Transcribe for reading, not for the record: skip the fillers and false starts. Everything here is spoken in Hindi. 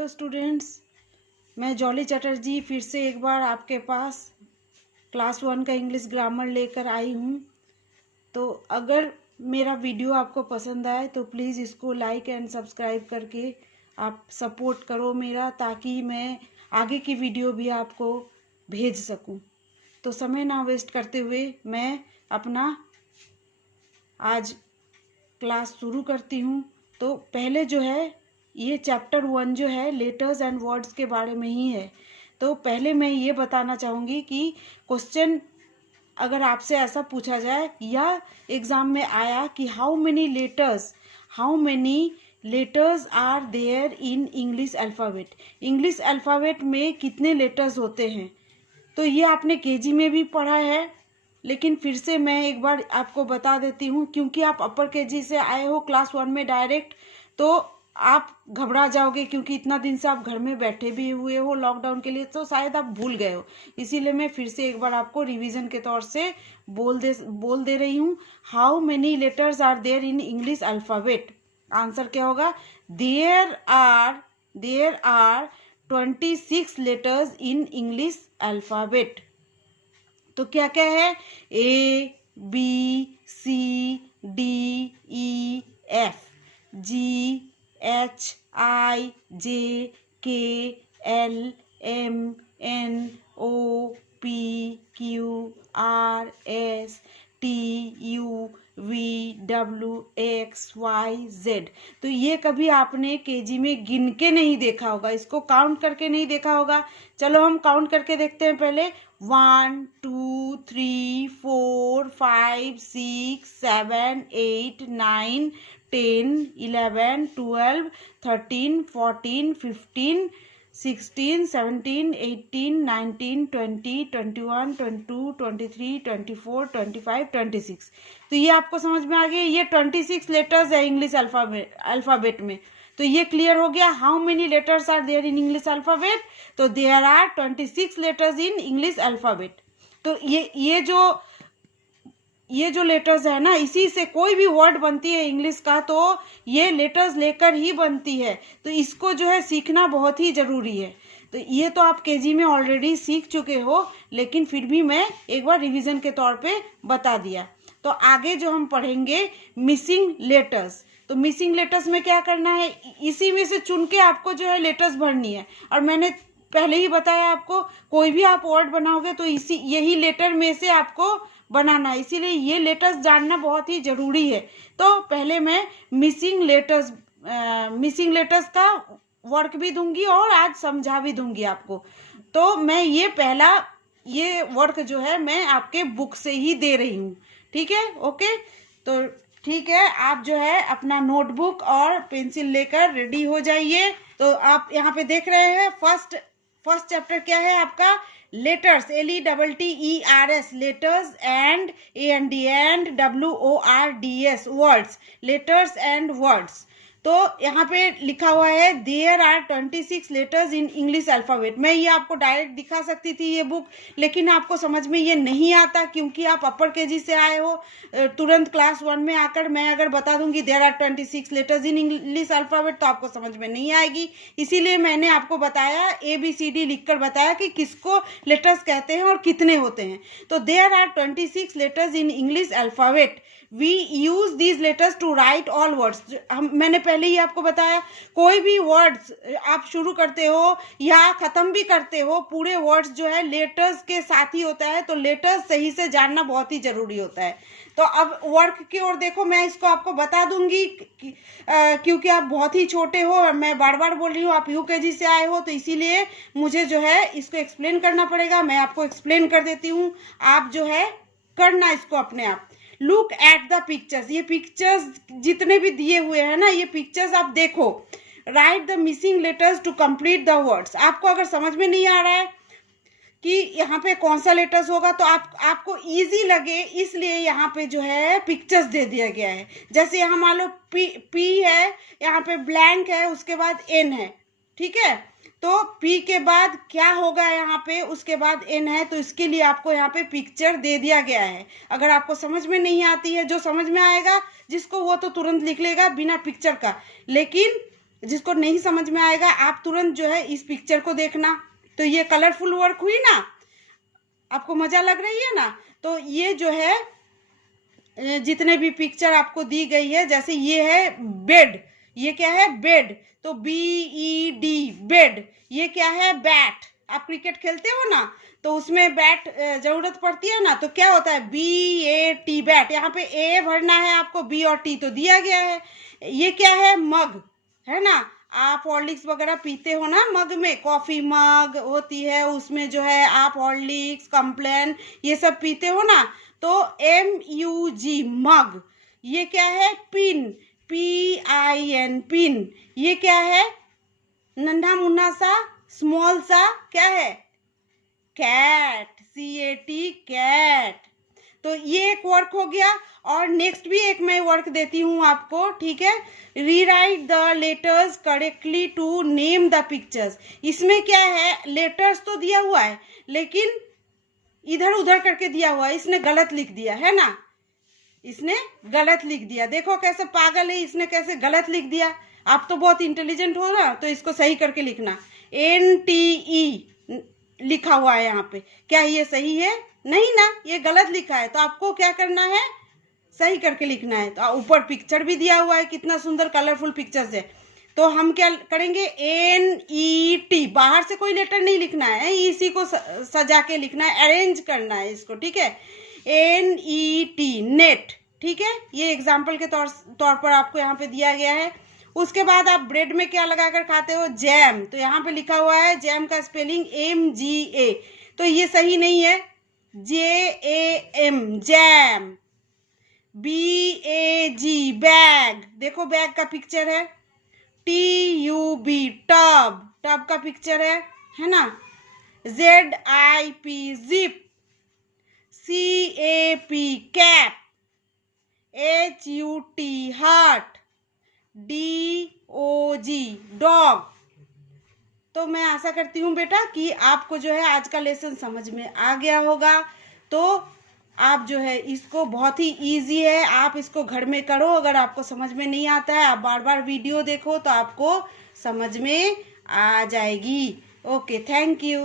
हेलो स्टूडेंट्स, मैं जॉली चटर्जी फिर से एक बार आपके पास क्लास 1 का इंग्लिश ग्रामर लेकर आई हूँ। तो अगर मेरा वीडियो आपको पसंद आए तो प्लीज़ इसको लाइक एंड सब्सक्राइब करके आप सपोर्ट करो मेरा, ताकि मैं आगे की वीडियो भी आपको भेज सकूँ। तो समय ना वेस्ट करते हुए मैं अपना आज क्लास शुरू करती हूँ। तो पहले जो है ये चैप्टर 1 जो है लेटर्स एंड वर्ड्स के बारे में ही है। तो पहले मैं ये बताना चाहूँगी कि क्वेश्चन अगर आपसे ऐसा पूछा जाए या एग्ज़ाम में आया कि how many letters are there in English alphabet, English alphabet में कितने लेटर्स होते हैं, तो ये आपने केजी में भी पढ़ा है, लेकिन फिर से मैं एक बार आपको बता देती हूँ, क्योंकि आप अपर केजी से आए हो क्लास 1 में डायरेक्ट, तो आप घबरा जाओगे, क्योंकि इतना दिन से आप घर में बैठे भी हुए हो लॉकडाउन के लिए, तो शायद आप भूल गए हो। इसीलिए मैं फिर से एक बार आपको रिवीजन के तौर से बोल दे रही हूँ। How many letters are there in English alphabet? Answer क्या होगा? There are 26 letters in English alphabet. तो क्या क्या है? A B C D E F G H I J K L M N O P Q R S T U V W X Y Z। तो ये कभी आपने केजी में गिन के नहीं देखा होगा, इसको काउंट करके नहीं देखा होगा। चलो हम काउंट करके देखते हैं पहले। 1 2 3 4 5 6 7 8 9 10 11 12 13 14 15 16 17 18 19 20 21 22 23 24 25 26। तो ये आपको समझ में आ गया, ये 26 लेटर्स है इंग्लिश अल्फ़ाबेट में। तो ये क्लियर हो गया। How many letters are there in English alphabet? तो there are 26 letters in English alphabet. तो ये जो लेटर्स है ना, इसी से कोई भी वर्ड बनती है इंग्लिश का, तो ये लेटर्स लेकर ही बनती है। तो इसको जो है सीखना बहुत ही ज़रूरी है। तो ये तो आप केजी में ऑलरेडी सीख चुके हो, लेकिन फिर भी मैं एक बार रिवीजन के तौर पे बता दिया। तो आगे जो हम पढ़ेंगे मिसिंग लेटर्स। तो मिसिंग लेटर्स में क्या करना है, इसी में से चुन के आपको जो है लेटर्स भरनी है। और मैंने पहले ही बताया आपको, कोई भी आप वर्ड बनाओगे तो यही लेटर में से आपको बनाना है, इसीलिए ये लेटर्स जानना बहुत ही ज़रूरी है। तो पहले मैं मिसिंग लेटर्स का वर्क भी दूंगी और आज समझा भी दूंगी आपको। तो मैं ये वर्क जो है मैं आपके बुक से ही दे रही हूँ, ठीक है? ओके, तो ठीक है, आप जो है अपना नोटबुक और पेंसिल लेकर रेडी हो जाइए। तो आप यहाँ पे देख रहे हैं फर्स्ट चैप्टर क्या है आपका? Letters, LETTERS, letters, and AND WORDS, words, letters and words. तो यहाँ पे लिखा हुआ है there are 26 letters in English alphabet. मैं ये आपको डायरेक्ट दिखा सकती थी ये बुक, लेकिन आपको समझ में ये नहीं आता, क्योंकि आप अपर केजी से आए हो। तुरंत क्लास 1 में आकर मैं अगर बता दूंगी there are 26 letters in English alphabet, तो आपको समझ में नहीं आएगी। इसीलिए मैंने आपको बताया, ABCD लिखकर बताया कि किसको लेटर्स कहते हैं और कितने होते हैं। तो there are 26 letters in English alphabet. We use these letters to write all words. मैंने पहले ही आपको बताया, कोई भी वर्ड्स आप शुरू करते हो या ख़त्म भी करते हो, पूरे वर्ड्स जो है लेटर्स के साथ ही होता है। तो लेटर्स सही से जानना बहुत ही ज़रूरी होता है। तो अब वर्क की ओर देखो, मैं इसको आपको बता दूंगी क्योंकि आप बहुत ही छोटे हो, मैं बार बार बोल रही हूँ, आप UKG से आए हो, तो इसीलिए मुझे जो है इसको एक्सप्लेन करना पड़ेगा। मैं आपको एक्सप्लेन कर देती हूँ, आप जो है करना इसको अपने आप। लुक एट द पिक्चर्स, ये पिक्चर्स जितने भी दिए हुए हैं ना, ये पिक्चर्स आप देखो। Write the missing letters to complete the words. आपको अगर समझ में नहीं आ रहा है कि यहाँ पे कौन सा लेटर्स होगा, तो आपको इजी लगे, इसलिए यहाँ पे जो है पिक्चर्स दे दिया गया है। जैसे यहाँ मान लो P है, यहाँ पे ब्लैंक है, उसके बाद N है, ठीक है? तो P के बाद क्या होगा यहाँ पे, उसके बाद N है, तो इसके लिए आपको यहाँ पे पिक्चर दे दिया गया है। अगर आपको समझ में नहीं आती है, जो समझ में आएगा जिसको, वो तो तुरंत लिख लेगा बिना पिक्चर का, लेकिन जिसको नहीं समझ में आएगा आप तुरंत जो है इस पिक्चर को देखना। तो ये कलरफुल वर्क हुई ना, आपको मजा लग रही है ना। तो ये जो है जितने भी पिक्चर आपको दी गई है, जैसे ये है बेड, ये क्या है बेड, तो BED बेड। ये क्या है बैट, आप क्रिकेट खेलते हो ना तो उसमें बैट जरूरत पड़ती है ना, तो क्या होता है BAT बैट। यहाँ पे A भरना है आपको, B और T तो दिया गया है। ये क्या है मग, है ना, आप हॉर्लिक्स वगैरह पीते हो ना, मग में कॉफी मग होती है, उसमें जो है आप हॉर्लिक्स कॉम्प्लेन ये सब पीते हो ना, तो MUG मग। ये क्या है पिन, PIN पिन। ये क्या है नन्हा मुन्ना सा स्मॉल सा, क्या है कैट, CAT कैट। तो ये एक वर्क हो गया। और नेक्स्ट भी एक मैं वर्क देती हूँ आपको, ठीक है। Rewrite the letters correctly to name the pictures. इसमें क्या है लेटर्स तो दिया हुआ है लेकिन इधर उधर करके दिया हुआ है, इसने गलत लिख दिया है ना, इसने गलत लिख दिया। देखो कैसे पागल है, इसने कैसे गलत लिख दिया। आप तो बहुत इंटेलिजेंट हो ना, तो इसको सही करके लिखना। NTE लिखा हुआ है यहाँ पे, क्या ये सही है? नहीं ना, ये गलत लिखा है। तो आपको क्या करना है सही करके लिखना है। तो ऊपर पिक्चर भी दिया हुआ है, कितना सुंदर कलरफुल पिक्चर्स है। तो हम क्या करेंगे NET, बाहर से कोई लेटर नहीं लिखना है, इसी को सजा के लिखना है, अरेंज करना है इसको, ठीक है। NET नेट, ठीक है। ये एग्जाम्पल के तौर पर आपको यहाँ पे दिया गया है। उसके बाद आप ब्रेड में क्या लगाकर खाते हो जैम, तो यहाँ पे लिखा हुआ है जैम का स्पेलिंग MGA, तो ये सही नहीं है, JAM जैम। BAG बैग, देखो बैग का पिक्चर है। TUB टब, टब का पिक्चर है ना। ZIP zip. CAP cap. HUT heart. DOG dog. तो मैं आशा करती हूँ बेटा कि आपको जो है आज का लेसन समझ में आ गया होगा। तो आप जो है इसको बहुत ही इजी है, आप इसको घर में करो। अगर आपको समझ में नहीं आता है आप बार बार वीडियो देखो तो आपको समझ में आ जाएगी। Okay, thank you.